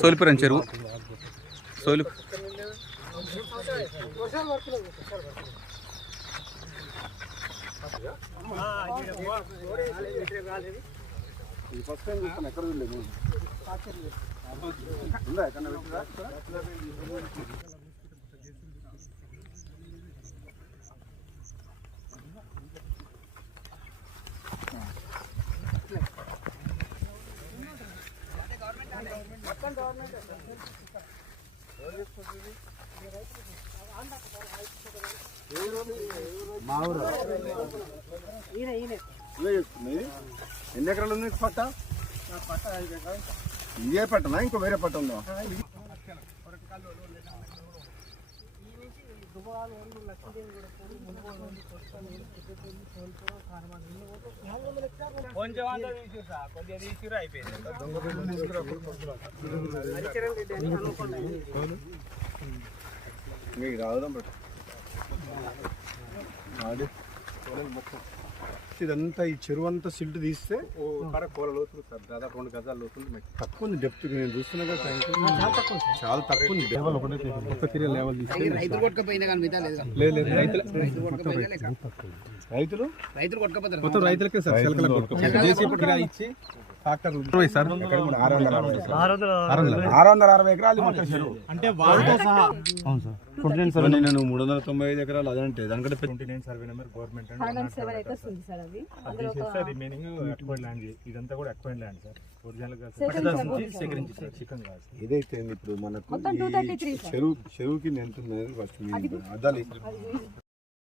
సోలిపురం చెరువు సోలి ఎన్ని ఎకరాలు ఉంది పట్ట? ఇదే పట్టనా ఇంకో వేరే పట్ట ఉందా? ఇదంతా ఈ చెరువు అంతా సిల్ట్ తీస్తే కోల లోతులు సార్, దాదాపు 2 గజాల లోతులు తక్కువ ఉంది డెప్త్. నేను చూస్తున్నా కదా చాలా తక్కువ ఉంది లెవెల్. ఒకటి లెవెల్ మొత్తం రైతులకే సార్. ఇచ్చి 660 ఎకరాలు మొత్తం చెరువు అంటే వాళ్ళతో సహా. అవును సార్. నేను 395 ఎకరాలు అదంటే దానికంటే 29 survey number government remaining acquired land. ఇదంతా కూడా అక్వైర్డ్ ల్యాండ్ సార్. ఒరిజినల్ గా ఏదైతే ఇప్పుడు మనకు చెరువుకి ఎంత ఫస్ట్ అద్దాలి.